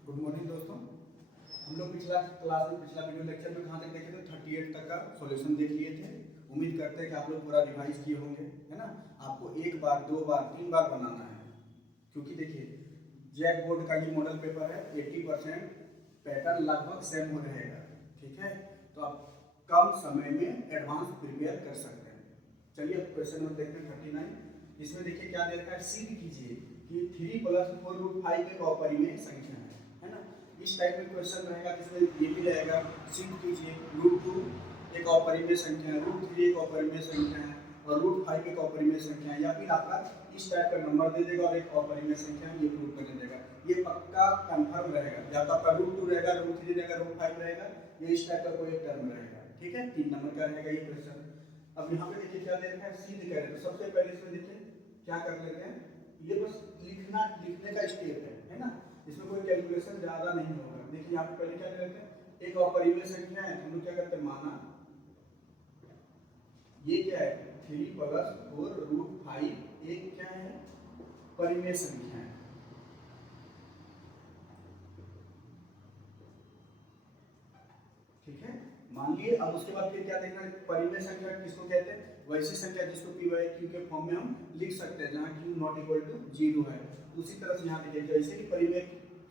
Good morning दोस्तों। हम लोग पिछला क्लास में पिछला वीडियो लेक्चर में कहाँ तक देखे थे? 38 तक का सॉल्यूशन देख लिए थे। उम्मीद करते हैं कि आप लोग पूरा रिवाइज किए होंगे, है ना। आपको एक बार, दो बार, तीन बार बनाना है, क्योंकि देखिए जैक बोर्ड का ये मॉडल पेपर है। 80% पैटर्न लगभग सेम हो रहेगा, ठीक है। तो आप कम समय में एडवांस प्रिपेयर कर सकते हैं। चलिए क्वेश्चन नंबर देखते हैं 39। इसमें देखिए क्या दे रखा है, सिद्ध कीजिए कि 3 + 4√5 एक अपरिमेय संख्या है ना। इस टाइप में क्वेश्चन रहेगा, जिसमें ये भी रहेगा सिद्ध कीजिए √2 एक अपरिमेय संख्या है, √3 एक अपरिमेय संख्या है और √5 एक अपरिमेय संख्या है, या फिर आपका इस टाइप का नंबर दे देगा और एक अपरिमेय संख्या है, ये प्रूव करने देगा। ये पक्का कंफर्म रहेगा, या तो आपका √2 रहेगा, √3 रहेगा, √5 रहेगा, ये इस टाइप का कोई एक टर्म रहेगा, ठीक है। 3 नंबर का रहेगा ये क्वेश्चन। अब यहाँ पे देखिए क्या दे रखा है, सिद्ध करें। तो सबसे पहले इसमें देखिए क्या कर लेते हैं, ये बस लिखने का स्टेप है ना। इसमें कोई कैलकुलेशन ज्यादा नहीं होगा। देखिए यहाँ पे पहले क्या दे रखते हैं, एक अपरिमेय संख्या है, हम लोग क्या करते हैं, माना ये क्या है, 3 + 4√5 एक क्या है, परिमेय संख्या है, ठीक है। मान लिए। अब उसके बाद फिर क्या देखना है, परिमेय संख्या किसको कहते हैं, वैसी संख्या जिसको p/q के फॉर्म में हम लिख सकते हैं, जहां q ≠ 0 है। उसी तरह से यहाँ देखिए, जैसे कि परिमेय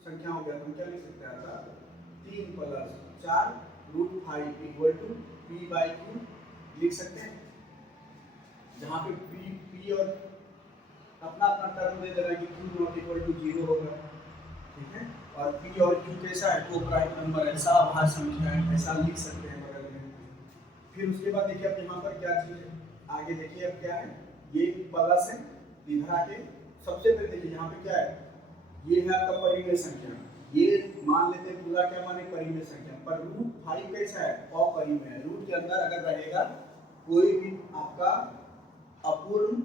संख्या हो गया तो हम क्या लिख सकते हैं, 3 + 4√5 = p/q लिख सकते हैं, जहाँ पे p और अपना अपना टर्म दे दे रहा है कि q ≠ 0 होगा, ठीक है। और p और q कैसा है, को प्राइम नंबर है, सभाज्य संख्या है, ऐसा लिख सकते हैं बगल में। फिर उसके बाद देखिए अब यहाँ पर क्या चीज है, आगे देखिए अब क्या है, ये प्लस है, इधर आके सबसे पहले देखिए यहाँ पे क्या है, ये है आपका परिमेय संख्या। ये मान लेते हैं पूरा क्या माने, परिमेय संख्या। पर √5 कैसा है, अपरिमेय है। रूट के अंदर अगर रहेगा कोई भी आपका अपूर्ण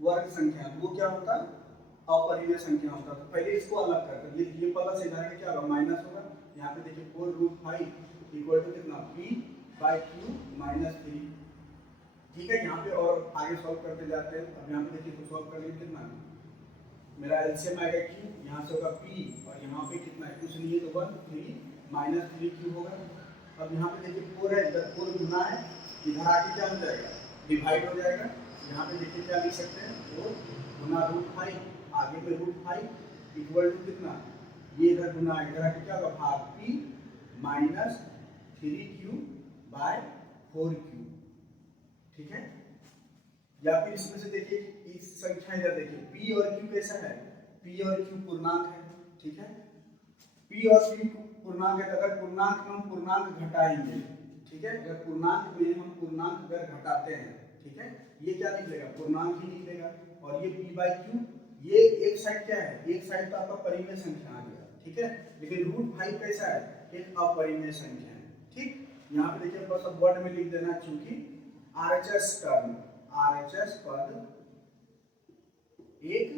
वर्ग संख्या, वो क्या होता है, अपरिमेय संख्या होता है। तो पहले इसको अलग करते हैं, ये प्लस इधर के क्या होगा, माइनस होगा। यहाँ पे देखिए 4√5 = कितना, p/q - 3, ठीक है। यहाँ पे और आगे सॉल्व करते जाते हैं। अब यहाँ पे देखिए तो सॉल्व कर लिए कितना, मेरा एलसीएम आएगा q, यहाँ से होगा p और यहाँ पे कितना है, कुछ नहीं है तो 1 3 - 3q होगा। अब यहाँ पे देखिए 4 है, इधर 4 गुना है, इधर आके क्या हो जाएगा, डिवाइड हो जाएगा। यहाँ पे देखिए क्या लिख सकते हैं, 4 गुना √5, आगे पे √5 = कितना, ये इधर गुना है, इधर आके क्या होगा, भाग p - 3q/4q, ठीक है। या फिर इसमें से देखिए इस संख्या इधर देखिए p और q कैसा है, p और q पूर्णांक है, ठीक है। p और q पूर्णांक है, तो अगर पूर्णांक में हम पूर्णांक घटाएंगे, ठीक है, अगर पूर्णांक में हम पूर्णांक अगर घटाते हैं, ठीक है, ये क्या लिख लेगा, पूर्णांक ही लिख लेगा। और ये p/q, ये एक साइड क्या है, एक साइड तो आपका परिमेय संख्या आ गया, ठीक है। लेकिन √5 कैसा है, एक अपरिमेय संख्या है, ठीक। यहाँ पे देखिए बस अब वर्ड में लिख देना, चूंकि RHS टर्म, RHS पद एक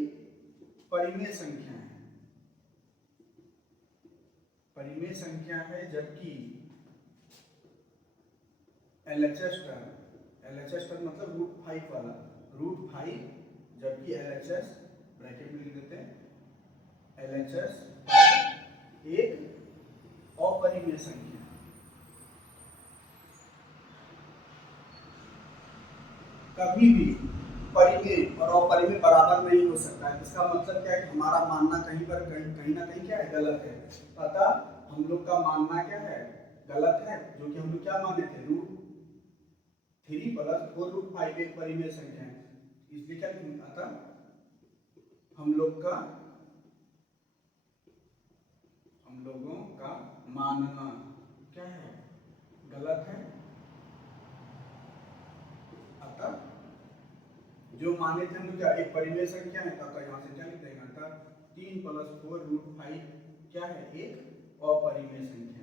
परिमेय संख्या है, परिमेय संख्या है, जबकि LHS टर्म मतलब √5 वाला, √5, जबकि LHS ब्रैकेट में लिख देते हैं, LHS एक अपरिमेय संख्या। कभी भी परिमेय और अपरिमेय बराबर नहीं हो सकता है। इसका मतलब क्या है कि हमारा मानना कहीं पर कहीं ना कहीं क्या है, गलत है। अतः हम लोग का मानना क्या है, गलत है, जो कि हम लोग क्या माने थे, √3 + 4√5 एक परिमेय संख्या है, इसलिए क्या, अतः हम लोगों का मानना क्या है, गलत है। अतः जो माने थे हम लोग क्या, एक परिमेय संख्या है, तब यहाँ से क्या लिख देंगे, अतः 3 + 4√5 क्या है, एक अपरिमेय संख्या है।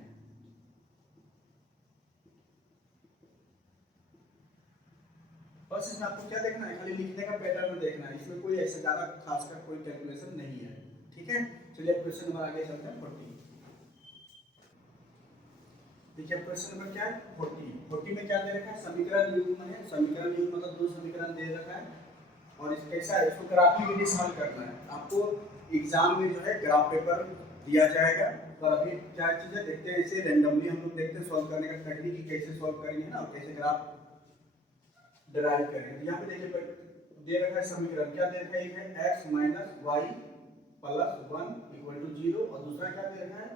बस इसमें आपको क्या देखना है, खाली लिखने का पैटर्न देखना है, इसमें कोई ऐसे ज्यादा खासकर कोई कैलकुलेशन नहीं है, ठीक है। चलिए क्वेश्चन नंबर आगे चलते हैं 40। देखिए क्वेश्चन नंबर क्या है, 40 में क्या दे रखा है, समीकरण युग्म है। समीकरण युग्म मतलब दो समीकरण दे रखा है, और इस कैसा है, इसको ग्राफिक विधि से हल करना है। आपको एग्जाम में जो है ग्राफ पेपर दिया जाएगा। और अभी क्या चीज़ है देखते हैं, इसे रेंडमली हम लोग देखते हैं सॉल्व करने का टेक्निक कि कैसे सॉल्व करेंगे ना, कैसे ग्राफ डिराइव करेंगे। तो यहाँ पे देखिए दे रखा है समीकरण, क्या दे रखा है, एक है x minus y plus 1 equal to 0 और दूसरा क्या दे रखा है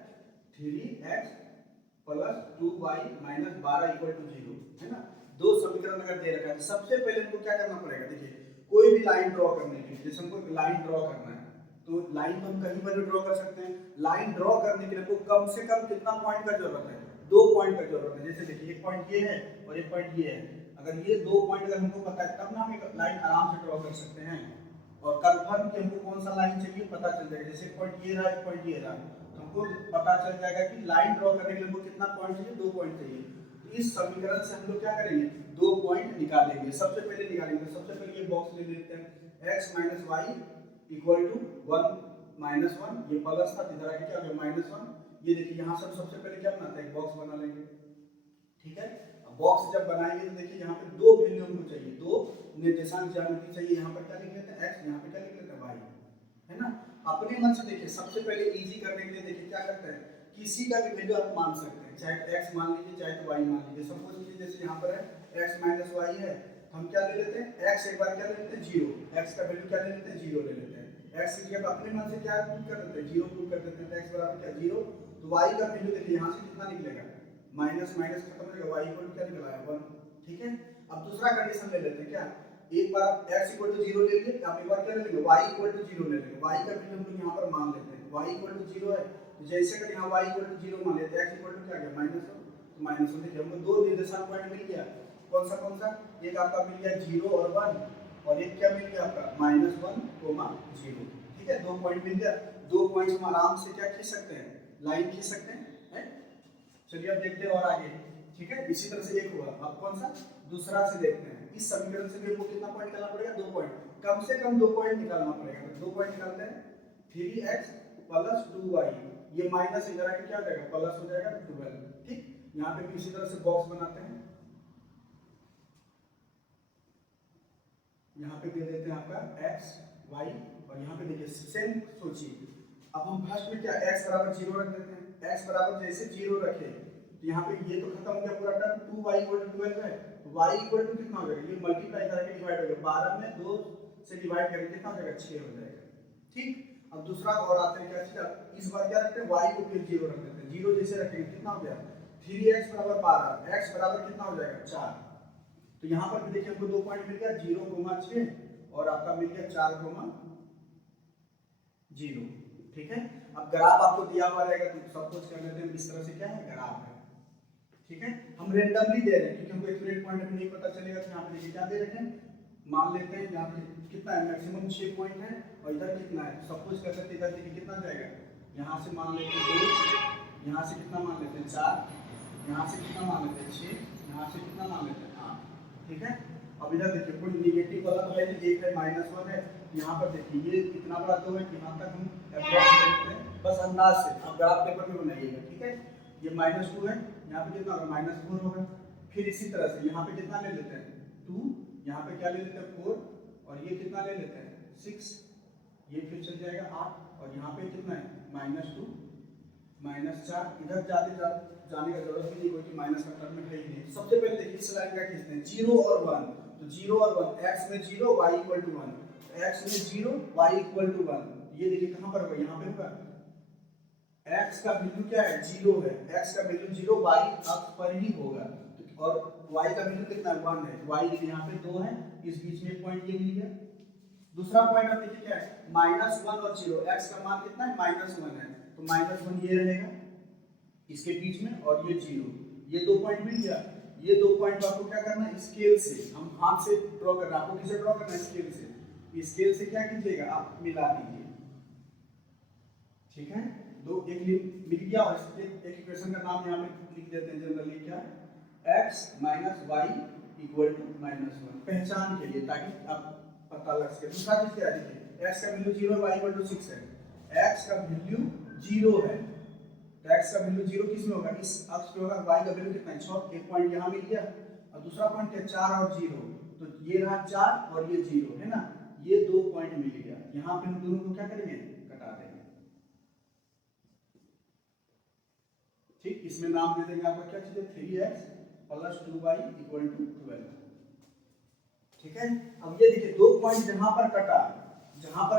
3x plus 2y minus 12 equal to 0, है ना। दो समीकरण अगर दे रखा है तो सबसे पहले हमको क्या करना पड़ेगा, देखिए कोई भी लाइन ड्रॉ करने के लिए, जैसे हमको लाइन ड्रॉ करना है तो लाइन तो हम कहीं पर भी ड्रॉ कर सकते हैं। लाइन ड्रॉ करने के लिए हमको कम से कम कितना पॉइंट का जरूरत है, 2 पॉइंट का जरूरत है। जैसे देखिए एक पॉइंट ये है और एक पॉइंट ये है, अगर ये 2 पॉइंट अगर हमको पता है तब ना हम एक लाइन आराम से ड्रॉ कर सकते हैं। और कंफर्म कि हमको कौन सा लाइन चाहिए पता चल जाएगा, जैसे एक पॉइंट ये रहा एक पॉइंट ये रहा, तो हमको पता चल जाएगा कि लाइन ड्रॉ करने के लिए हमको कितना पॉइंट चाहिए, 2 पॉइंट चाहिए। तो इस समीकरण से हम लोग क्या करेंगे, 2 पॉइंट निकालेंगे। सबसे पहले निकालेंगे, सबसे पहले ये बॉक्स ले लेते हैं x minus y equal to 1 minus 1, ये प्लस था इधर आके क्या हो गया माइनस 1। ये देखिए यहाँ से सबसे पहले क्या बनाते हैं, एक बॉक्स बना लेंगे, ठीक है। अब बॉक्स जब बनाएंगे तो देखिए यहाँ पे 2 वैल्यू हमको चाहिए, 2 निर्देशांक ज्यामिति चाहिए। यहाँ पर क्या लिख लेते हैं x, यहाँ पे क्या लिख लेते हैं y, है ना। अपने मन से देखिए सबसे पहले इजी करने के लिए देखिए क्या करते हैं, किसी का भी वैल्यू आप मान सकते हैं, चाहे x मान लीजिए चाहे तो y मान लीजिए। सपोज कीजिए जैसे यहाँ पर है x माइनस वाई है, हम क्या ले लेते हैं x, एक बार क्या ले लेते हैं 0, x का वैल्यू क्या ले लेते हैं 0 ले लेते हैं। x की जगह अपने मन से क्या पुट कर देते हैं 0 पुट कर देते हैं, तो x बराबर क्या 0। तो y का वैल्यू देखिए यहाँ से कितना निकलेगा, माइनस माइनस खत्म हो जाएगा, y इक्वल क्या निकला है 1, ठीक है। अब दूसरा कंडीशन ले लेते हैं, क्या एक बार आप x इक्वल टू 0 ले लिए, आप एक बार क्या ले लेंगे y इक्वल टू 0 ले लेंगे। y का वैल्यू हम लोग यहाँ पर मान लेते हैं, y इक्वल टू 0 है, तो जैसे अगर यहाँ y इक्वल टू 0 मान लेते हैं, x इक्वल टू क्या गया माइनस 1, तो माइनस 1 देखिए हमको दो निर्देशांक पॉइंट मिल गया। कौन सा, एक आपका मिल गया 0 और 1, और एक क्या मिल गया आपका माइनस 1 0, ठीक है। 2 पॉइंट मिल गया, 2 पॉइंट हम आराम से क्या खींच सकते हैं, लाइन खींच सकते हैं, है? चलिए अब देखते हैं और आगे, ठीक है। इसी तरह से एक हुआ, अब कौन सा दूसरा से देखते हैं। इस समीकरण से भी हमको कितना पॉइंट निकालना पड़ेगा, 2 पॉइंट, कम से कम 2 पॉइंट निकालना पड़ेगा। तो 2 पॉइंट निकालते हैं, 3x प्लस 2y, ये माइनस इधर आके क्या हो जाएगा प्लस हो जाएगा 12, ठीक। यहाँ पे भी इसी तरह से बॉक्स बनाते हैं, यहाँ पे दे देते हैं आपका x y, और यहाँ पे देखिए सेम सोचिए। अब हम फर्स्ट में क्या x बराबर 0 रख देते हैं, x बराबर जैसे 0 रखे तो यहाँ पे ये तो खत्म हो गया पूरा टर्म, 2y इक्वल टू 12 है, y इक्वल टू कितना हो जाएगा, ये मल्टीप्लाई करके डिवाइड हो गया, 12 में 2 से डिवाइड करके कितना हो जाएगा 6 हो जाएगा, ठीक। अब दूसरा और आते हैं क्या चीज, इस बार क्या रखते हैं y को फिर 0 रख देते हैं, 0 जैसे रखेंगे कितना हो गया 3x बराबर 12, x बराबर कितना हो जाएगा 4। तो यहाँ पर भी देखिए हमको 2 पॉइंट मिल गया 0,6 और आपका मिल गया 4,0, ठीक है। अब ग्राफ आपको दिया हुआ रहेगा तो सब कुछ कर लेते हैं, इस तरह से क्या है ग्राफ है, ठीक है। हम रेंडमली दे रहे हैं क्योंकि हमको एक्यूरेट पॉइंट अभी नहीं पता चलेगा, तो यहाँ पे देखिए क्या दे रखे हैं, मान लेते हैं यहाँ पे कितना है मैक्सिमम 6 पॉइंट है और इधर कितना है, सब कुछ कर सकते हैं। इधर देखिए कितना जाएगा, यहाँ से मान लेते हैं 2, यहाँ से कितना मान लेते हैं 4, यहाँ से कितना मान लेते हैं 6, यहाँ से कितना मान लेते हैं 8, ठीक है। अब इधर देखिए कोई निगेटिव वाला तो है नहीं, एक है -1 है, यहाँ पर देखिए ये कितना बड़ा 2 है, यहाँ तक हम अप्रोक्स करते हैं बस अंदाज से, अब ग्राफ पेपर में बनाइएगा, ठीक है। ये -2 है, यहाँ पे कितना होगा -4 होगा। फिर इसी तरह से यहाँ पे कितना ले लेते हैं 2, यहाँ पे क्या ले लेते हैं 4, और ये कितना ले लेते हैं 6, ये फिर चल जाएगा 8, और यहाँ पे कितना है -2 -4, इधर जाने का जरूरत भी नहीं, कोई माइनस का टर्म है ही नहीं। सबसे पहले देखिए इस लाइन का खींचते हैं 0 और 1, तो 0 और 1, x में 0 y इक्वल टू 1, x में 0 y इक्वल टू 1, ये देखिए कहाँ पर होगा, यहाँ पे होगा। x का वैल्यू क्या है 0 है, x का वैल्यू 0 y अक्ष पर ही होगा, और y का वैल्यू कितना है 1 है, y देखिए यहाँ पे 2 है, इस बीच में एक पॉइंट ये मिल गया। दूसरा पॉइंट आप देखिए क्या है -1 और 0, x का मान कितना है -1 है, तो -1 ये रहेगा इसके बीच में, और ये 0, ये 2 पॉइंट मिल गया। ये 2 पॉइंट आपको क्या करना है स्केल से, हम हाथ से ड्रॉ करना है, आपको किसे ड्रॉ करना है स्केल से, स्केल से क्या कीजिएगा आप मिला दीजिए, ठीक है। दो एक मिल गया, और एक इक्वेशन का नाम यहाँ पे लिख देते हैं जनरली क्या x - y इक्वल टू -1, पहचान के लिए ताकि आप पता लग सके। दूसरा चीज क्या है देखिए x का वैल्यू 0 y इक्वल टू 6 है, x का वैल्यू 0 है, तो x का वैल्यू 0 किस में होगा इस अक्ष पे होगा, y का वैल्यू कितना है 6, एक पॉइंट यहाँ मिल गया, और दूसरा पॉइंट क्या 4 और 0, तो ये रहा 4 और ये 0 है ना, ये 2 पॉइंट मिल गया। यहाँ पे हम दोनों को क्या करेंगे कटा देंगे, ठीक, इसमें नाम दे देंगे आपका क्या चीज है 3x plus 2y equal to 12। ठीक है, अब ये देखिए दो पॉइंट जहां पर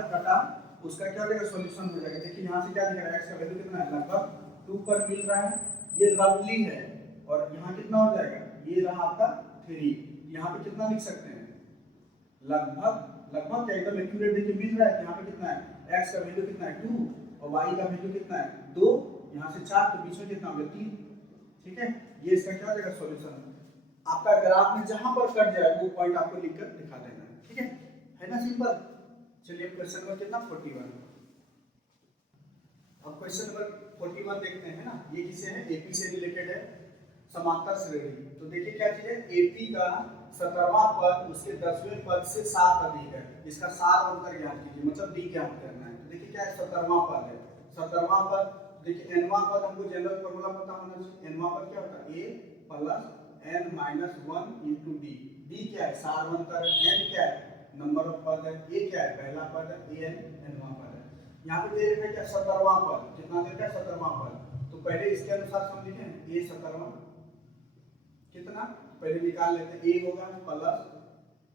कटा उसका क्या हो जाएगा सॉल्यूशन हो जाएगा। देखिए यहाँ से क्या दिख रहा है x का वैल्यू कितना है लगभग 2 पर मिल रहा है, ये रफली है, और यहाँ कितना हो जाएगा ये रहा आपका 3। यहाँ पे कितना लिख सकते हैं लगभग क्या एकदम एक्यूरेट देखिए मिल रहा है। यहाँ पे कितना है x का वैल्यू कितना है 2 और y का वैल्यू कितना है 2, यहाँ से 4 तो बीच में कितना हो गया 3। ठीक है, ये इसका क्या हो जाएगा सॉल्यूशन। आपका ग्राफ में जहां पर कट जाए वो पॉइंट आपको लिखकर दिखा देना है। ठीक है ना सिंपल। चलिए क्वेश्चन नंबर कितना 41। अब क्वेश्चन नंबर 41 देखते हैं ना, ये किससे है एपी से रिलेटेड है, समांतर श्रेणी। तो देखिए क्या चीज है एपी का 17वां पद उसके 10वें पद से 7 अधिक है, इसका सार अंतर ज्ञात कीजिए, मतलब डी ज्ञात करना है। तो देखिए क्या है 17वां पद है, 17वां पद देखिए एनवां पद हमको जनरल फार्मूला पता होना चाहिए। एनवां पद क्या होता है a plus n minus 1 into D. D क्या है सार अंतर है, n क्या है नंबर ऑफ पद है, a क्या है पहला पद है, an nवां पद है। यहाँ पे दे रखा है क्या 17वां पद, कितना दे रखा है 17वां पद। तो पहले इसके अनुसार हम लिखें a 17वां कितना पहले निकाल लेते हैं, a होगा प्लस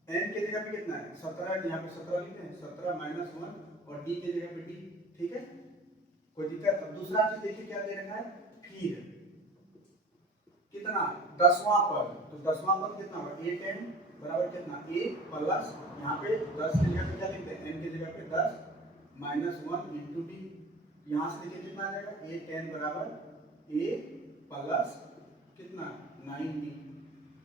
n के जगह पे कितना है 17, यहाँ पे 17 लिखते हैं 17 माइनस 1 और d के जगह पे d। ठीक है कोई दिक्कत। अब दूसरा चीज देखिए क्या दे रखा है फिर कितना 10वां पद, तो 10वां पद कितना होगा a10 बराबर कितना a प्लस यहाँ पे 10 के जगह पे क्या लिखते हैं n के जगह पे 10 माइनस 1 इंटू डी। यहाँ से देखिए कितना आ जाएगा a10 बराबर a प्लस कितना 9d।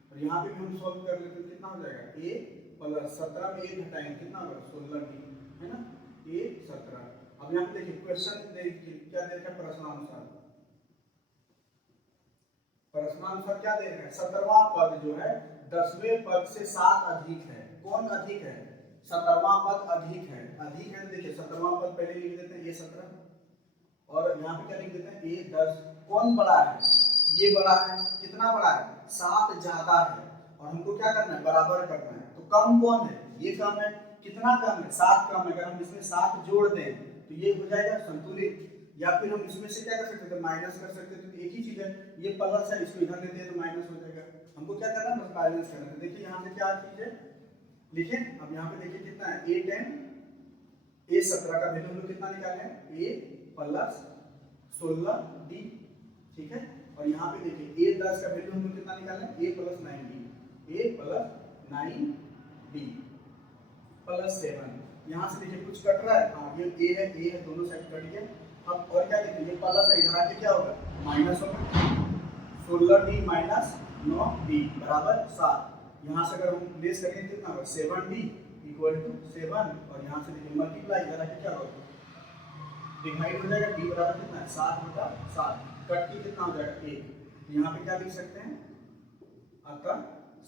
और यहाँ पे भी हम सॉल्व कर लेते हैं कितना हो जाएगा a प्लस 17 में 1 घटाएंगे कितना होगा 16d है ना a 17। अब यहाँ पे देखिए क्वेश्चन देखिए क्या दे रखा है प्रश्नानुसार क्या दे रखा है 17वां पद जो है 10वें पद से 7 अधिक है। कौन अधिक है 17वां पद अधिक है देखिए 17वां पद पहले लिख देते हैं ये 17 और यहाँ पे क्या लिख देते हैं ये 10। कौन बड़ा है ये बड़ा है, कितना बड़ा है 7 ज्यादा है और हमको क्या करना है बराबर करना है। तो कम कौन है ये कम है, कितना कम है 7 कम है। अगर हम इसमें 7 जोड़ दें तो ये हो जाएगा संतुलित, या फिर हम इसमें से क्या कर सकते थे माइनस कर सकते थे। तो एक ही चीज है ये प्लस है इसको इधर लेते हैं तो माइनस हो जाएगा। हमको क्या करना है बस बैलेंस करना है। देखिए यहाँ पे क्या चीज है लिखे, अब यहाँ पे देखिए कितना है a10 a17 का वैल्यू हम लोग कितना निकाले हैं a प्लस 16d। ठीक है और यहाँ पे देखिए a10 का वैल्यू हम लोग कितना निकाले हैं a प्लस 9d प्लस 7। यहाँ से देखिए कुछ कट रहा है, हाँ ये a है दोनों साइड कट गया। अब और क्या देखिए ये प्लस है इधर आके क्या होगा माइनस होगा 16d माइनस 9d बराबर 7। यहाँ से अगर हम लेस करेंगे कितना होगा 7d इक्वल टू 7 और यहाँ से देखिए मल्टीप्लाई इधर आके क्या होगा डिवाइड हो जाएगा d बराबर कितना है 7/7 कट की कितना हो जाएगा 1। यहाँ पे क्या लिख सकते हैं अतः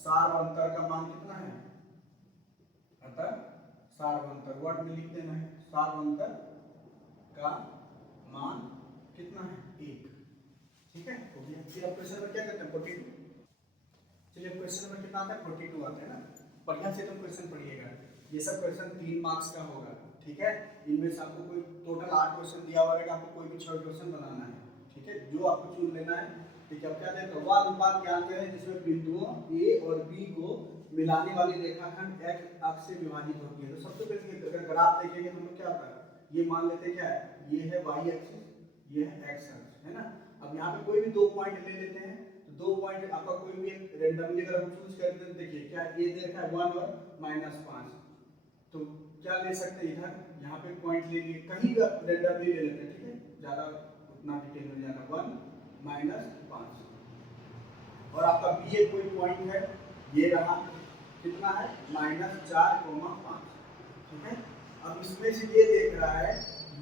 सार अंतर का मान कितना है, अतः सार अंतर वर्ड में लिख देना है सार अंतर का मान कितना है 1। ठीक है तो फिर अब क्वेश्चन नंबर क्या करते हैं 42। चलिए क्वेश्चन नंबर कितना आता है 42 आता है ना। बढ़िया से तुम क्वेश्चन पढ़िएगा, ये सब क्वेश्चन 3 मार्क्स का होगा। ठीक है इनमें से आपको कोई टोटल 8 क्वेश्चन दिया हुआ रहेगा, आपको कोई भी 6 क्वेश्चन बनाना है। ठीक है जो आपको चुन लेना है। ठीक है अब क्या देते हैं वह अनुपात ज्ञात करें जिसमें बिंदुओं a और b को मिलाने वाली रेखाखंड x अक्ष से विभाजित होती है। तो सबसे पहले अगर ग्राफ देखेंगे तो हम क्या होता है ये मान लेते हैं क्या है ये है y एक्सिस ये है x अक्ष है ना। अब यहाँ पे कोई भी 2 पॉइंट ले लेते हैं तो 2 पॉइंट आपका कोई भी रैंडमली अगर हम चूज करते हैं देखिए क्या a दे रखा है 1 और -5 तो क्या ले सकते हैं इधर यहाँ पे पॉइंट ले लिए कहीं भी रैंडमली ले लेते हैं। ठीक है ज्यादा उतना डिटेल में जाना 1 -5 और आपका b एक कोई पॉइंट है ये रहा कितना है -4,5। ठीक है अब इसमें से ये देख रहा है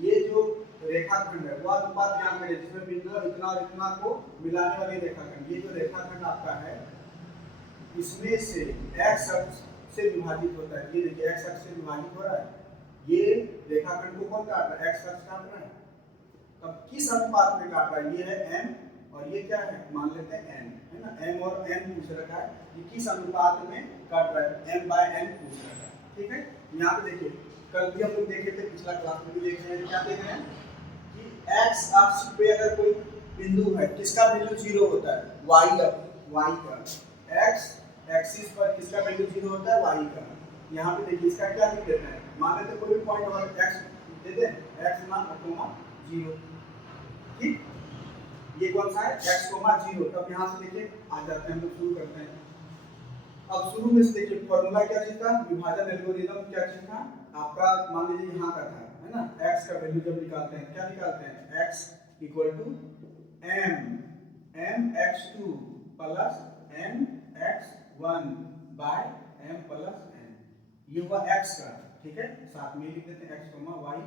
ये जो रेखाखंड है वह अनुपात ज्ञात करें जिसमें बिंदु इतना और इतना को मिलाने वाली रेखाखंड। ये जो रेखाखंड आपका है इसमें से x अक्ष से विभाजित होता है। ये देखिए x अक्ष से विभाजित हो रहा है ये रेखाखंड को कौन काट रहा है x अक्ष काट रहा है। अब किस अनुपात में काट रहा है ये है m और ये क्या है मान लेते हैं n है ना। m और n पूछ रखा है ये किस अनुपात में काट रहा है m/n पूछ रखा है। ठीक है यहाँ पे देखिए कल भी हम लोग देखे थे पिछला क्लास में भी देख रहे हैं क्या देख रहे हैं कि x अक्ष पे अगर कोई बिंदु है किसका वैल्यू 0 होता है, y का। x एक्सिस पर किसका वैल्यू 0 होता है, y का। यहाँ पे देखिए इसका क्या लिख देते हैं, मान लेते कोई भी पॉइंट और x दे दें, x मान 0, ठीक। ये कौन सा है, x 0। तब यहाँ से देखिए आ जाते हैं, हम लोग शुरू करते हैं। अब शुरू में से देखिए फॉर्मूला क्या चीज था, विभाजन एल्गोरिथम क्या चीज था आपका, मान लीजिए यहाँ का था, है ना। x का वैल्यू जब निकालते हैं क्या निकालते हैं, x equal to m x2 plus m x1 by m plus n। ये हुआ x का, ठीक है, साथ में लिख देते हैं x, y।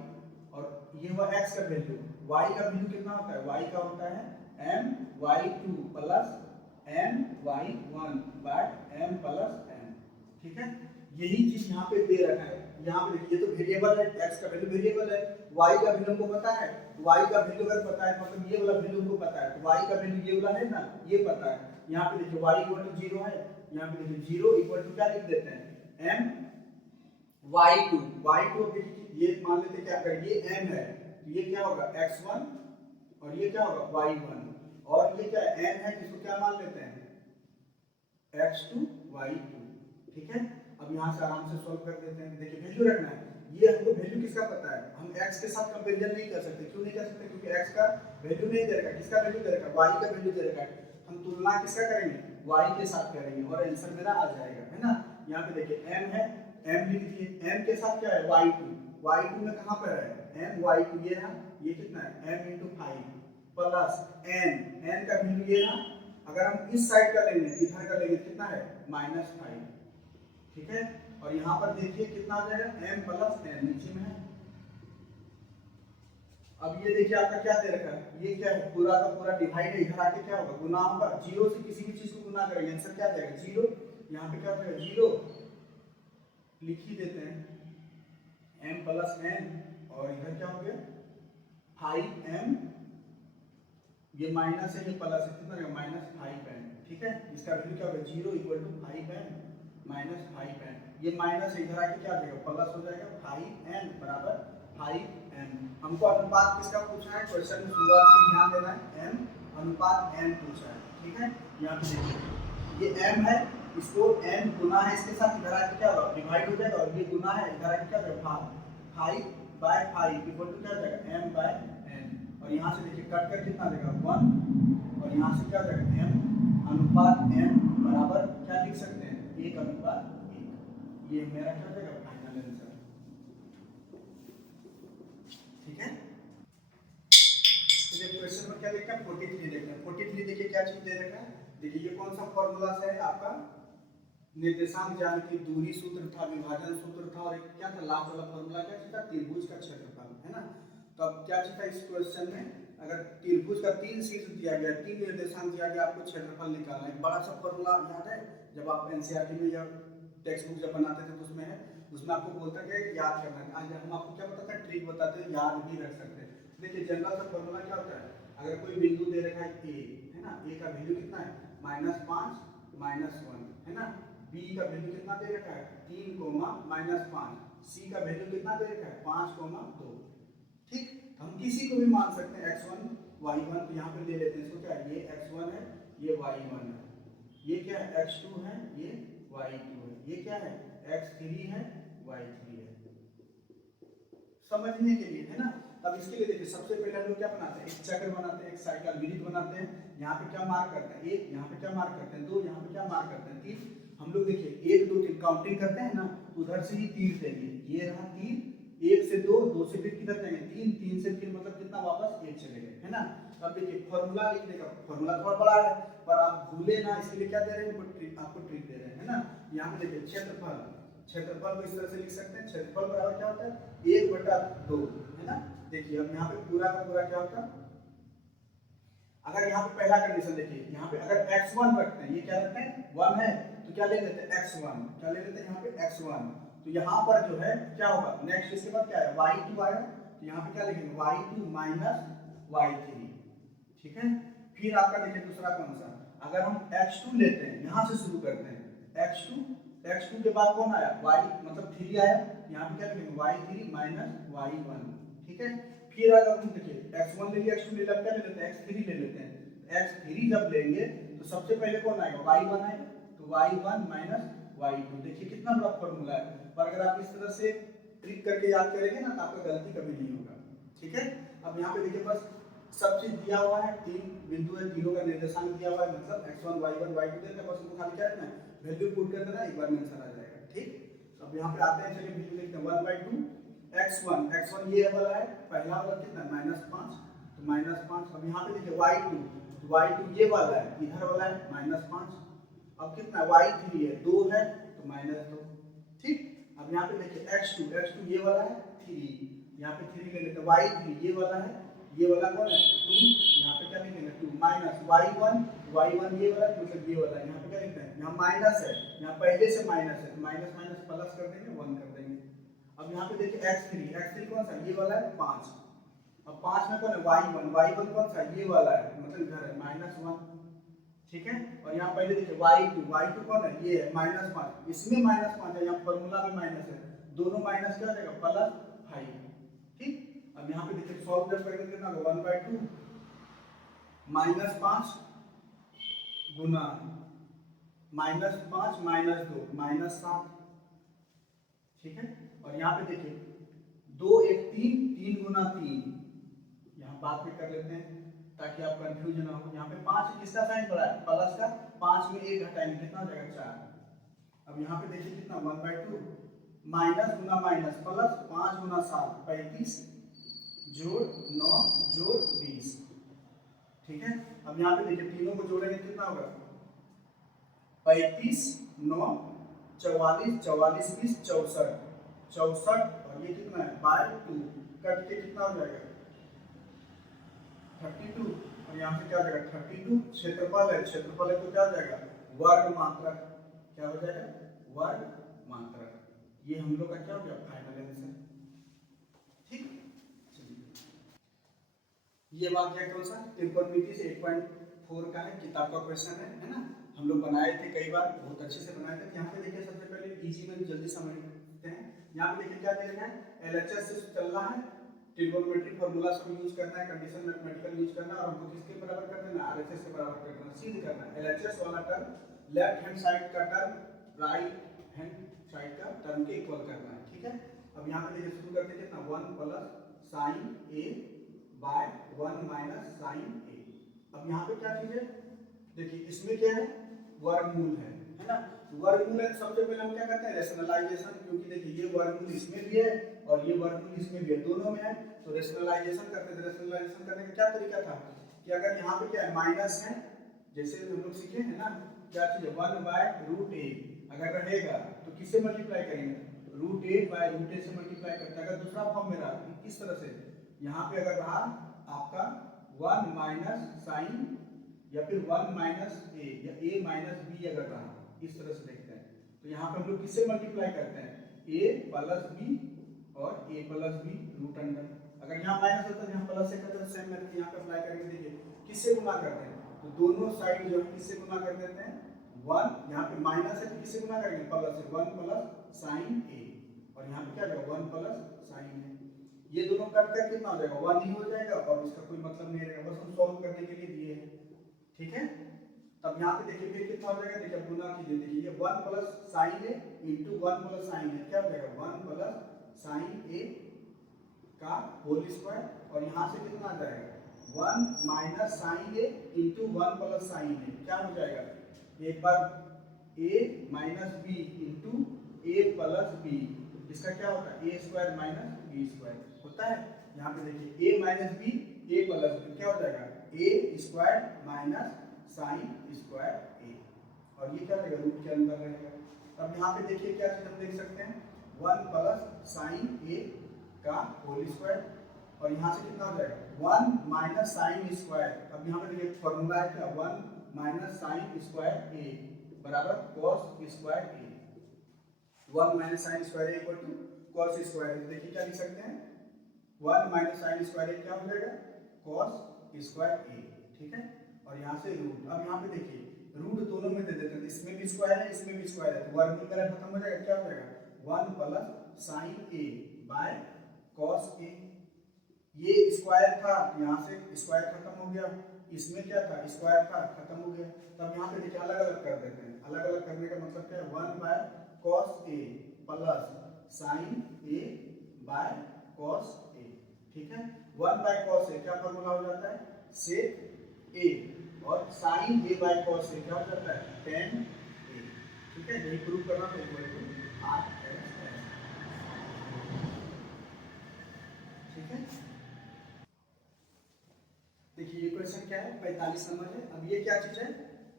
और ये हुआ x का वैल्यू, y का वैल्यू कितना होता है, y का होता है m y2 plus m y1 by m plus n, ठीक है। यही चीज यहाँ पे दे रखा है, यहाँ पे देखिए ये तो वेरिएबल है, x का वैल्यू वेरिएबल है, y का वैल्यू हमको पता है, y का वैल्यू अगर पता है मतलब ये वाला वैल्यू हमको पता है, तो y का वैल्यू ये वाला है ना, ये पता है। यहाँ पे देखिए y इक्वल टू 0 है, यहाँ पे देखिए 0 इक्वल टू क्या लिख देते हैं, m y2 देखिए ये मान लेते हैं क्या कर, ये m है तो ये क्या होगा x1 और ये क्या होगा y1, और ये क्या n है जिसको क्या मान लेते हैं x2 y2, ठीक है। अब यहाँ से आराम से सॉल्व कर देते हैं। देखिए वैल्यू रखना है, ये हमको वैल्यू किसका पता है, हम x के साथ कंपैरिजन नहीं कर सकते। क्यों नहीं कर सकते, क्योंकि x का वैल्यू नहीं दे रखा, किसका वैल्यू दे रखा, y का वैल्यू दे रखा है। हम तुलना किसका करेंगे, y के साथ करेंगे और आंसर मेरा आ जाएगा, है ना। यहाँ पे देखिए m है, m लिख दीजिए, m के साथ क्या है y2 में कहाँ पर है m y2, ये है, ये कितना है m × 5 प्लस n का वैल्यू ये है, अगर हम इस साइड का लेंगे इधर का लेंगे कितना है -5, ठीक है। और यहाँ पर देखिए कितना आ जाएगा m प्लस n, नीचे में है। अब ये देखिए आपका क्या दे रखा है, ये क्या है, पूरा का पूरा डिवाइड है, इधर आके क्या होगा गुना होगा, 0 से किसी भी चीज को गुना करेंगे आंसर क्या आ जाएगा 0। यहाँ पे क्या हो 0 लिख ही देते हैं m प्लस n, और इधर क्या हो गया 5m, ये माइनस है ये प्लस है, कितना रहेगा -5m, ठीक है। इसका वैल्यू क्या होगा 0 equal to 5m minus 5m, ये माइनस इधर आके क्या आ जाएगा प्लस हो जाएगा 5n बराबर 5m। हमको अनुपात किसका पूछा है, क्वेश्चन में शुरुआत में ध्यान देना है, m अनुपात n पूछा है, ठीक है। यहाँ पे देखिए ये m है, इसको n गुना है इसके साथ, इधर आके क्या होगा डिवाइड हो जाएगा, और ये गुना है इधर आके क्या होगा 5/5 इक्वल टू क्या हो जाएगा m/n। और यहाँ से देखिए कट कर कितना देगा 1, और यहाँ से क्या हो जाएगा m अनुपात n बराबर क्या लिख सकते हैं 1:1। ये मेरा क्या हो जाएगा फाइनल आंसर, ठीक है। तो देखिए क्वेश्चन में क्या देखते हैं 43 देखते हैं। 43 देखिए क्या चीज दे रखा है, देखिए ये कौन सा फॉर्मूला से है आपका, निर्देशांक ज्यामिति, दूरी सूत्र था, विभाजन सूत्र था, और एक क्या था लास्ट वाला फॉर्मूला क्या था, त्रिभुज का क्षेत्रफल, है ना। तो अब क्या चीज था इस क्वेश्चन में, अगर त्रिभुज का 3 शीर्ष दिया गया, 3 निर्देशांक दिया गया, आपको क्षेत्रफल निकालना है। बड़ा सा फॉर्मूला याद है, जब आप एनसीईआरटी में या टेक्स्ट बुक जब बनाते थे तो उसमें है, उसमें आपको बोलता है कि याद करना है। आज हम आपको क्या बताते हैं, ट्रिक बताते हैं, याद भी रख सकते हैं। देखिए जनरल सा फॉर्मूला क्या होता है, अगर कोई बिंदु दे रखा है a, है ना, a का वैल्यू कितना है -5 -1, है ना। b का वैल्यू कितना दे रखा है 3, -5, c का वैल्यू कितना दे रखा है 5, 2, ठीक। हम किसी को भी मान सकते हैं x1 y1, तो यहाँ पे ले लेते हैं इसको, क्या है ये x1 है, ये y1 है, ये क्या है x2 है, ये y2 है, ये क्या है x3 है, y3 है, समझने के लिए, है ना। अब इसके लिए देखिए सबसे पहले हम लोग क्या बनाते हैं, एक चक्र बनाते हैं, एक साइकिल विरित बनाते हैं। यहाँ पे क्या मार्क करते हैं 1, यहाँ पे क्या मार्क करते हैं 2, यहाँ पे क्या मार्क करते हैं 3। हम लोग देखिए 1 2 3 काउंटिंग करते हैं ना, उधर से ही तीर देंगे, ये रहा तीर, 1 से 2, 2 से फिर किधर जाएंगे 3, 3 से फिर मतलब कितना वापस 1 चले गए, है ना। अब देखिए फॉर्मूला लिखने का, फॉर्मूला थोड़ा बड़ा है पर आप भूले ना, इसके लिए क्या दे रहे हैं आपको ट्रिक दे रहे हैं, है ना। यहाँ पे देखिए क्षेत्रफल को इस तरह से लिख सकते हैं, क्षेत्रफल बराबर क्या होता है 1/2, है ना। देखिए अब यहाँ पे पूरा का पूरा क्या होता है, अगर यहाँ पे पहला कंडीशन देखिए, यहाँ पे अगर x1 रखते हैं, ये क्या रखते हैं 1 है, तो क्या ले लेते हैं x1, क्या ले लेते हैं यहाँ पे x1। तो यहाँ पर जो है क्या होगा नेक्स्ट, इसके बाद क्या है y2 आया, तो यहाँ पे क्या लिखेंगे y2 - y3, ठीक है। फिर आपका देखिए दूसरा कौन सा, अगर हम x2 लेते हैं, यहाँ से शुरू करते हैं x2 के बाद कौन आया y मतलब 3 आया, यहाँ पे क्या लिखेंगे y3 - y1, ठीक है। फिर अगर हम देखिए x1 ले लिया, x2 ले लिया, क्या ले लेते हैं, x3 ले लेते हैं। x3 जब लेंगे तो सबसे पहले कौन आएगा, y1 आएगा, तो y1 माइनस y2। देखिए कितना बड़ा फॉर्मूला है, पर अगर आप इस तरह से ट्रिक करके याद करेंगे ना तो आपका गलती कभी नहीं होगा। ठीक है, अब यहाँ पे देखिए बस सब चीज दिया हुआ है, तीन बिंदु है, तीनों का निर्देशांक दिया हुआ है, मतलब x1 y1 y2 देता है, बस उनको खाली क्या रखना है, वैल्यू पुट कर देना, एक बार में आंसर आ जाएगा। ठीक, अब यहाँ पे आते हैं, चलिए वैल्यू लिखते हैं 1/2 x1 ये वाला है, पहला वाला कितना -5, तो -5। अब यहाँ पे देखिए y2 ये वाला है, इधर वाला है -5। अब कितना y3 है, 2 है, तो -2। ठीक, अब यहाँ पे देखिए x2 ये वाला है 3, यहाँ पे 3 ले लेते हैं। y3 ये वाला है, ये वाला कौन है 2, यहाँ पे क्या लिखेंगे 2 माइनस y1 ये वाला, मतलब ये वाला, यहाँ पे क्या लिखते हैं, यहाँ माइनस है, यहाँ पहले से माइनस है, तो माइनस माइनस प्लस कर देंगे, 1 कर देंगे। अब यहाँ पे देखिए x3 कौन सा, ये वाला है 5। अब 5 में कौन है y1 कौन सा, ये वाला है, मतलब इधर है -1। ठीक है, और यहाँ पहले देखिए y2 कौन है, ये है -5, इसमें -5 है, यहाँ फॉर्मूला में माइनस है, दोनों माइनस क्या हो जाएगा +5। ठीक, अब यहाँ पे देखिए सॉल्व जब करेंगे कितना होगा, 1/2 -5 गुना -5 -2 -7। ठीक है, और यहाँ पे देखिए 2 1 3 गुना 3, यहाँ बात भी कर लेते हैं ताकि आप कंफ्यूज ना हो। यहाँ पे 5 किसका साइन पड़ा है, प्लस का, 5 में 1 घटाएंगे कितना हो जाएगा 4। अब यहाँ पे देखिए कितना 1/2 माइनस गुना माइनस प्लस 5 गुना 7 35 जोड़ 9 जोड़ 20। ठीक है, अब यहाँ पे देखिए तीनों को जोड़ेंगे कितना होगा, 35 9 44 44 20 64, और ये कितना है /2, कट के कितना हो जाएगा 32, और यहाँ से क्या हो जाएगा 32। क्षेत्रफल है, क्षेत्रफल है तो क्या हो जाएगा वर्ग मात्रक, क्या हो जाएगा वर्ग मात्रक। ये हम लोग का क्या हो गया फाइनल आंसर। ठीक, ये वाक्य कौन सा, त्रिकोणमिति से 1.4 का है, किताब का क्वेश्चन है ना, हम लोग बनाए थे कई बार, बहुत अच्छे से बनाए थे। यहाँ पे देखिए सबसे पहले इजी में जल्दी समझते हैं। यहाँ पे देखिए क्या दे रखा है, एलएचएस से चल रहा है, ट्रिगोनोमेट्रिक फार्मूला सब यूज करना है, कंडीशन मैथमेटिकल यूज करना है, और हमको किसके बराबर कर देना, आरएचएस के बराबर कर देना, सीधे करना है। एलएचएस वाला टर्म लेफ्ट हैंड साइड का टर्म राइट हैंड साइड का टर्म के इक्वल करना है। ठीक है, अब यहाँ पे देखिए शुरू करते हैं कितना 1 + sin a bye 1 - sin a। अब यहाँ पे क्या चीज है, देखिए इसमें क्या है, वर्गमूल है ना, वर्गमूल है। सबसे पहले हम क्या करते हैं, रेशनलाइजेशन, क्योंकि देखिए ये वर्गमूल इसमें भी है और ये वर्गमूल इसमें भी है, दोनों में है, तो रेशनलाइजेशन करते थे। रेशनलाइजेशन करने का क्या तरीका था कि अगर यहाँ पे क्या है माइनस है, जैसे हम लोग सीखे हैं ना, क्या चीज है 1/√a अगर रहेगा तो किससे मल्टीप्लाई करेंगे, √a/√a से मल्टीप्लाई करते हैं। अगर दूसरा फॉर्म में रहा किस तरह से, यहाँ पे अगर रहा आपका 1 - sin या फिर 1 - a या a - b अगर रहा, इस तरह से देखते हैं, तो यहाँ पे हम लोग किससे मल्टीप्लाई करते हैं, a + b और a + b रूट अंडर। अगर यहाँ माइनस होता है यहाँ प्लस से करते हैं, सेम मेथड यहाँ पे अप्लाई करेंगे। देखिए किससे गुना करते हैं, तो दोनों साइड जो है किससे गुना कर देते हैं 1, यहाँ पे माइनस है तो किससे गुना करेंगे प्लस से, 1 + sin a, और यहाँ पे क्या होगा 1 + sin a। ये दोनों कट कर कितना हो जाएगा 1 ही हो जाएगा, और इसका कोई मतलब नहीं रहेगा, बस हम सॉल्व करने के लिए दिए हैं। ठीक है, तब यहाँ पे देखिए फिर कितना हो जाएगा, देखिए गुना कीजिए, देखिए ये 1 + sin a * 1 + sin a क्या हो जाएगा 1 + sin a का होल स्क्वायर, और यहाँ से कितना आ जाएगा 1 - sin a * 1 + sin a क्या हो जाएगा, एक बार a - b * a + b, इसका क्या होता है a² - b² होता है। यहाँ पे देखिए a - b a + b क्या हो जाएगा a² - sin² a, और ये क्या रहेगा रूट के अंदर रहेगा। अब यहाँ पे देखिए क्या चीज हम देख सकते हैं 1 + sin a का होल स्क्वायर, और यहाँ से कितना हो जाएगा 1 - sin²। अब यहाँ पे देखिए फॉर्मूला है क्या 1 - sin² a बराबर cos² a, 1 - sin² a = cos²। देखिए क्या लिख सकते हैं 1 - sin² a क्या हो जाएगा cos² a। ठीक है, और यहाँ से रूट, अब यहाँ पे देखिए रूट दोनों में दे देते हैं, इसमें भी स्क्वायर है इसमें भी स्क्वायर है, तो वर्गमूल मेरा खत्म हो जाएगा, क्या हो जाएगा 1 + sin a by cos a, ये स्क्वायर था, यहाँ से स्क्वायर खत्म हो गया, इसमें क्या था स्क्वायर था खत्म हो गया। तब यहाँ पे देखिए अलग अलग कर देते हैं। अलग अलग करने का मतलब क्या है, 1/cos A plus sin A by cos A, ठीक है। 1/cos A क्या फॉर्मूला हो जाता है, sec A, और sin A by cos A क्या हो जाता है, tan A, ठीक है। यही प्रूव करना तो इक्वल टू R ठीक है। देखिए ये क्वेश्चन क्या है, 45 नंबर है। अब ये क्या चीज है,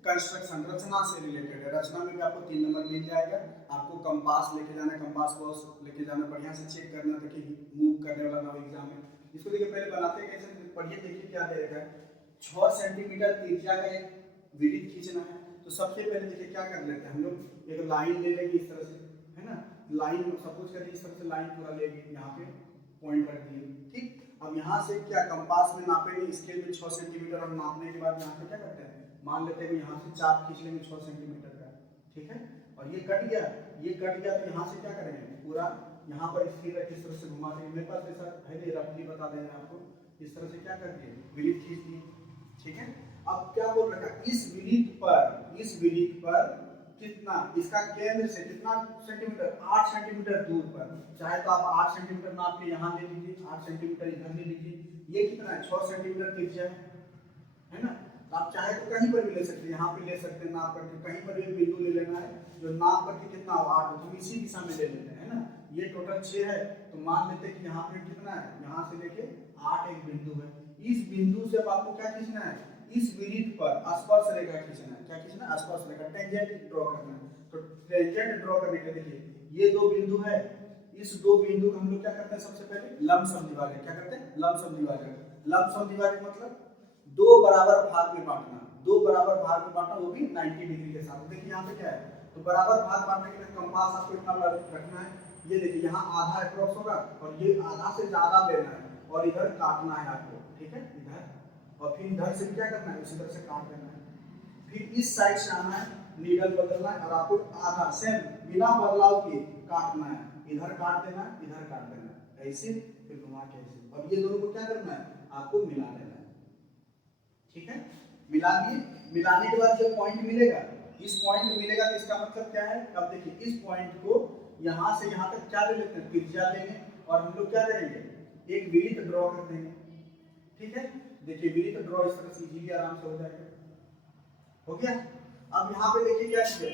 कंस्ट्रक्शन, रचना से रिलेटेड है। रचना में भी आपको 3 नंबर मिल जाएगा। आपको कंपास लेके जाना, कंपास बॉक्स लेके जाना, बढ़िया से चेक करना, देखिए मूव करने वाला ना हो एग्जाम में। इसको देखिए पहले बनाते कैसे, पढ़िए, देखिए क्या दे रखा है, 6 सेंटीमीटर त्रिज्या का एक वृत्त खींचना है। तो सबसे पहले देखिए क्या कर लेते हैं हम लोग, एक लाइन ले लेंगे इस तरह से, है ना। लाइन सपोज करिए इस तरह से लाइन पूरा लेंगे, यहाँ पे पॉइंट रख दिए, ठीक। अब यहाँ से क्या कंपास में नापेंगे, स्केल में 6 सेंटीमीटर, और नापने के बाद यहाँ पे क्या करते हैं, मान लेते हैं यहाँ से चाप खींच लेंगे 6 सेंटीमीटर का, ठीक है। और ये कट गया, ये कट गया, तो यहाँ से क्या करेंगे, पूरा यहाँ पर स्थिर रख इस तरह से घुमा देंगे। मेरे पास ऐसा है नहीं, रफली बता देंगे आपको। इस तरह से क्या कर दिए, वृत्त खींच दिए, ठीक है। अब क्या बोल रखा है, इस वृत्त पर कितना, इसका केंद्र से कितना सेंटीमीटर, 8 सेंटीमीटर दूर पर, चाहे तो आप 8 सेंटीमीटर नाप के यहाँ ले लीजिए, 8 सेंटीमीटर इधर ले लीजिए। ये कितना है, 6 सेंटीमीटर त्रिज्या है ना। तो आप चाहे तो कहीं पर भी ले सकते हैं, यहाँ पे ले सकते हैं नाप करके, कहीं पर भी बिंदु ले लेना है जो नाप करके कितना हो 8 हो, तो इसी दिशा में ले लेते हैं, है ना। ये टोटल 6 है, तो मान लेते हैं कि यहाँ पे कितना है, यहाँ से लेके 8 एक बिंदु है। इस बिंदु से अब आपको क्या खींचना है, इस वृत्त पर स्पर्श रेखा खींचना है। क्या खींचना है, स्पर्श रेखा, टेंजेंट ड्रॉ करना है। तो टेंजेंट ड्रॉ करने के लिए देखिए ये दो बिंदु है, इस दो बिंदु को हम लोग क्या करते हैं, सबसे पहले लंबसम द्विभाजक, क्या करते हैं, लंबसम द्विभाजक। लंबसम द्विभाजक मतलब दो बराबर भाग में बांटना, दो बराबर भाग में बांटना, वो भी 90 डिग्री के साथ। देखिए यहाँ पे क्या है, तो बराबर भाग बांटने के लिए कंपास आपको इतना रखना है, ये देखिए यहाँ आधा अप्रॉक्स होगा, और ये आधा से ज्यादा लेना है, और इधर काटना है आपको, ठीक है, इधर, और फिर इधर से क्या करना है, उसी तरह से काट देना है। फिर इस साइड से आना है, नीडल बदलना है, और आपको आधा सेम बिना बदलाव के काटना है, इधर काट देना है, इधर काट देना है, ऐसे फिर घुमा के ऐसे। अब ये दोनों को क्या करना है, आपको मिला देना है, ठीक है। मिला दिए, मिलाने के बाद जब पॉइंट मिलेगा, इस पॉइंट मिलेगा, तो इसका मतलब क्या है, अब देखिए इस पॉइंट को यहाँ से यहाँ तक क्या ले लेते हैं, त्रिज्या लेंगे, और हम लोग क्या करेंगे, एक वृत्त ड्रॉ कर देंगे, ठीक है। देखिए वृत्त ड्रॉ इस तरह से इजीली आराम से हो जाएगा, हो गया। अब यहाँ पे देखिए क्या चीज है,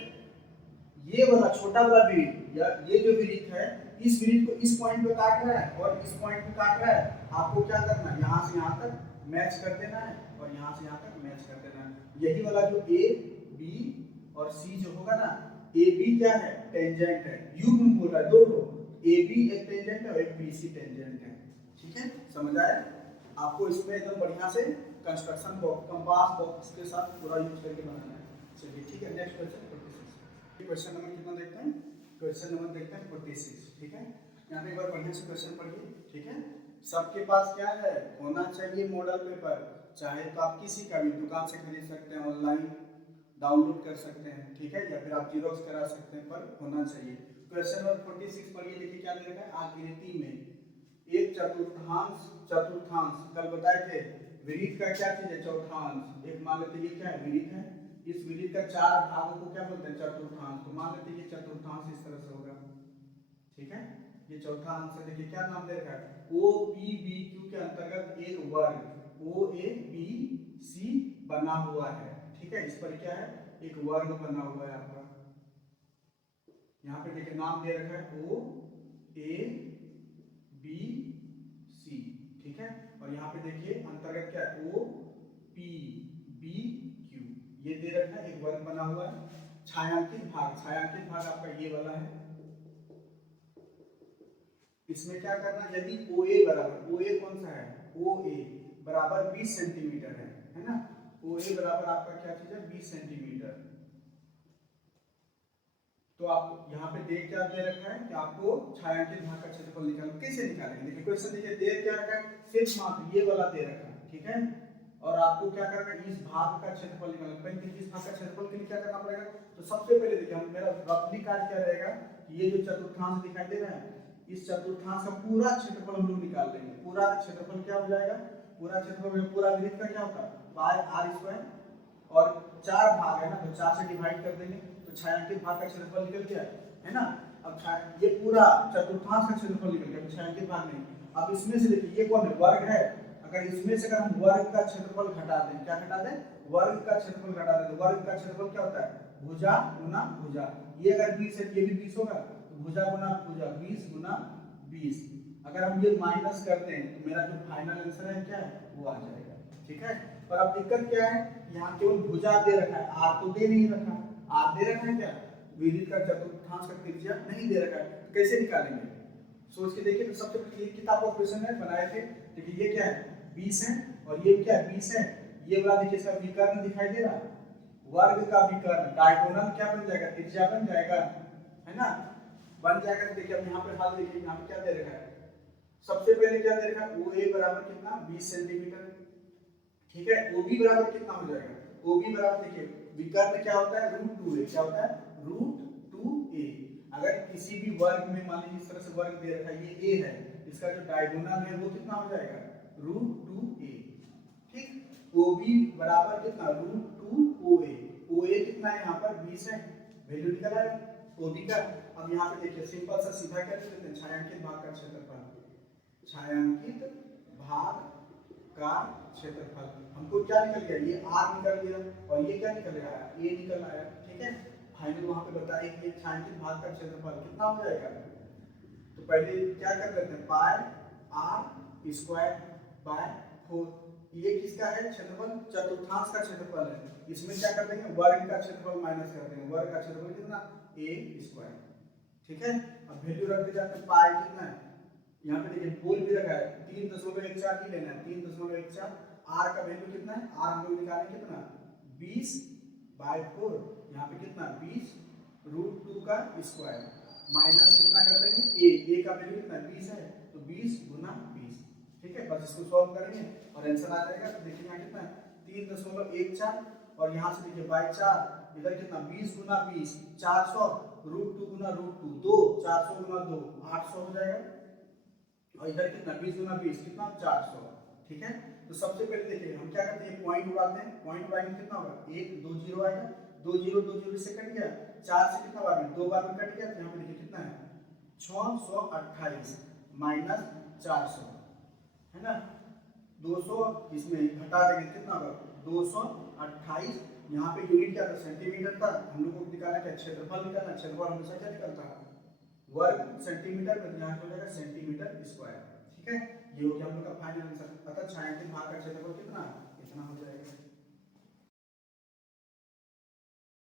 ये वाला छोटा वाला वृत्त, या ये जो वृत्त है, इस वृत्त को इस पॉइंट पे काट रहा है और इस पॉइंट पे काट रहा है। आपको क्या करना है, यहाँ से यहाँ तक मैच कर देना है, और यहाँ से यहाँ तक मैच कर देना है। यही वाला जो ए बी और सी जो होगा ना, ए बी क्या है, टेंजेंट है, यू में बोल रहा है, दो ए बी एक टेंजेंट है और एक बी सी टेंजेंट है, ठीक है, समझ आया। आपको इसमें एकदम बढ़िया से कंस्ट्रक्शन बॉक्स, कंपास बॉक्स के साथ पूरा यूज करके बनाना है। चलिए ठीक है, नेक्स्ट क्वेश्चन 46। क्वेश्चन नंबर कितना देखते हैं, क्वेश्चन नंबर देखते हैं 46, ठीक है। यहाँ पे एक बार बढ़िया से क्वेश्चन पढ़िए, ठीक है। सबके पास क्या है, होना चाहिए मॉडल पेपर, चाहे तो आप किसी का भी दुकान से खरीद सकते हैं, ऑनलाइन डाउनलोड कर सकते हैं, ठीक है, या फिर आप जीरोक्स करा सकते हैं, पर होना चाहिए। क्वेश्चन नंबर 46 पढ़िए, देखिए क्या दे रखा है, आकृति में एक चतुर्थांश, कल बताए थे वृत्त का क्या चीज है, चौथांश। एक मान लेते ये क्या है, वृत्त है, इस वृत्त का 4 भागों को क्या बोलते हैं, चतुर्थांश। तो मान लेते ये चतुर्थांश इस तरह से होगा, ठीक है। ये चौथा अंश है, देखिए क्या नाम दे रखा है, ओ पी बी क्यू के अंतर्गत एक वर्ग ओ ए बी सी बना हुआ है, ठीक है। इस पर क्या है, एक वर्ग बना हुआ है आपका। यहाँ पे देखिए नाम दे रखा है ओ ए बी सी, ठीक है। और यहाँ पे देखिए अंतर्गत क्या है, ओ पी बी क्यू, ये दे रखा है, एक वर्ग बना हुआ है। छायांकित भाग आपका ये वाला है। इसमें क्या करना, यदि OA बराबर, OA कौन सा है, OA बराबर 20 सेंटीमीटर है ना। OA बराबर आपका क्या चीज है, 20 सेंटीमीटर। तो आप यहाँ पे देख क्या दे रखा है कि आपको छायांकित भाग का क्षेत्रफल निकालना, कैसे निकालेंगे, देखिए क्वेश्चन देखिए दे क्या रखा है, सिर्फ मात्र ये वाला दे रखा है, ठीक है। और आपको क्या करना है, इस भाग का क्षेत्रफल निकालना। पहले इस भाग का क्षेत्रफल के लिए क्या करना पड़ेगा, तो सबसे पहले देखिए हम, मेरा रफली कार्य क्या रहेगा, ये जो चतुर्थांश दिखाई दे रहा है, इस चतुर्थांश का पूरा क्षेत्रफल हम लोग निकाल लेंगे। पूरा क्षेत्रफल क्या हो जाएगा, पूरा क्षेत्रफल में पूरा वृत्त का क्या होता है पाई आर स्क्वायर, और 4 भाग है ना तो 4 से डिवाइड कर देंगे तो छायांकित भाग का क्षेत्रफल निकल गया है ना। अब ये पूरा चतुर्थांश का क्षेत्रफल निकल गया, छायांकित भाग नहीं। अब इसमें से देखिए ये कौन है, वर्ग है। अगर इसमें से अगर हम वर्ग का क्षेत्रफल घटा दें, क्या घटा दें, वर्ग का क्षेत्रफल घटा दें, तो वर्ग का क्षेत्रफल क्या होता है भुजा गुना भुजा। ये अगर 20 है ये भी 20 होगा, तो भुजा गुना भुजा 20 गुना 20। अगर हम ये माइनस करते हैं तो मेरा जो फाइनल आंसर है क्या है वो आ जाएगा, ठीक है। पर अब दिक्कत क्या है, यहाँ केवल भुजा दे रखा है, आर तो दे नहीं रखा। आर दे रखा है क्या, विदित का चतुर्थांश का त्रिज्या नहीं दे रखा है, तो कैसे निकालेंगे सोच के देखिए। तो सबसे पहले एक किताब का क्वेश्चन है बनाए थे, देखिए ये क्या है 20 है और ये क्या है 20 है। ये वाला देखिए इसका विकर्ण दिखाई दे रहा है, वर्ग का विकर्ण डायगोनल क्या बन जाएगा, त्रिज्या बन जाएगा, है ना, बन जाएगा। तो देखिए अब यहाँ पे हाल देखिए, यहाँ पे क्या दे रखा है, सबसे पहले क्या दे रखा है OA बराबर कितना 20 सेंटीमीटर, ठीक है। OB बराबर कितना हो जाएगा, OB बराबर देखिए विकर्ण क्या होता है √2a, क्या होता है √2a। अगर किसी भी वर्ग में मान लीजिए इस तरह से वर्ग दे रखा है, ये a है, इसका जो डायगोनल है वो कितना हो जाएगा √2a, ठीक। OB बराबर कितना √2OA, OA कितना है यहाँ पर 20 है, वैल्यू निकल आया OB का। अब यहाँ पे देखिए सिंपल सा सीधा क्या कर देते हैं, छायांकित भाग का क्षेत्रफल, छायांकित भाग का क्षेत्रफल, हमको क्या निकल गया ये r निकल गया और ये क्या निकल गया a निकल आया, ठीक है। फाइनल वहां पे बताए कि ये छायांकित भाग का क्षेत्रफल कितना हो जाएगा। तो पहले क्या कर लेते हैं पाई r स्क्वायर बाय 4, ये किसका है क्षेत्रफल, चतुर्थांश का क्षेत्रफल है। इसमें क्या कर देंगे वर्ग का क्षेत्रफल माइनस कर देंगे, वर्ग का क्षेत्रफल कितना a स्क्वायर, ठीक है। अब वैल्यू रख दिया जाते पाई कितना है, यहाँ पे देखिए बोल भी रखा है 3.14 की लेना है, 3.14 r का वैल्यू कितना है, r हम लोग निकालें कितना 20/4, यहाँ पे कितना 20 √2 का स्क्वायर माइनस कितना कर देंगे a का वैल्यू कितना 20 है तो 20 गुना 20, ठीक है। बस इसको सॉल्व करेंगे और आंसर आ जाएगा। तो देखिए यहाँ कितना 3.14 और यहाँ से देखिए बाई 4, इधर कितना 20 गुना 20 400, √2 गुना √2 2, 400 गुना 2 800 हो जाएगा, और इधर कितना 20 गुना 20 कितना 400, ठीक है। तो सबसे पहले देखिए हम क्या करते हैं पॉइंट उड़ाते हैं, पॉइंट उड़ाएंगे कितना होगा 1 2 0 आएगा, 2 0 2 0 से कट गया, 4 से कितना बार में 2 बार में कट गया, तो यहाँ पे देखिए कितना है 628 माइनस 400, है ना 200, इसमें घटा देंगे कितना होगा 228। यहाँ पे यूनिट क्या था सेंटीमीटर था, हम लोग को निकालना क्या क्षेत्रफल निकालना, क्षेत्रफल हमेशा क्या निकलता है वर्ग सेंटीमीटर में, यहाँ हो जाएगा सेंटीमीटर स्क्वायर, ठीक है। ये हो गया हम लोग का फाइनल आंसर। अतः छायांकित भाग का क्षेत्रफल कितना इतना हो जाएगा।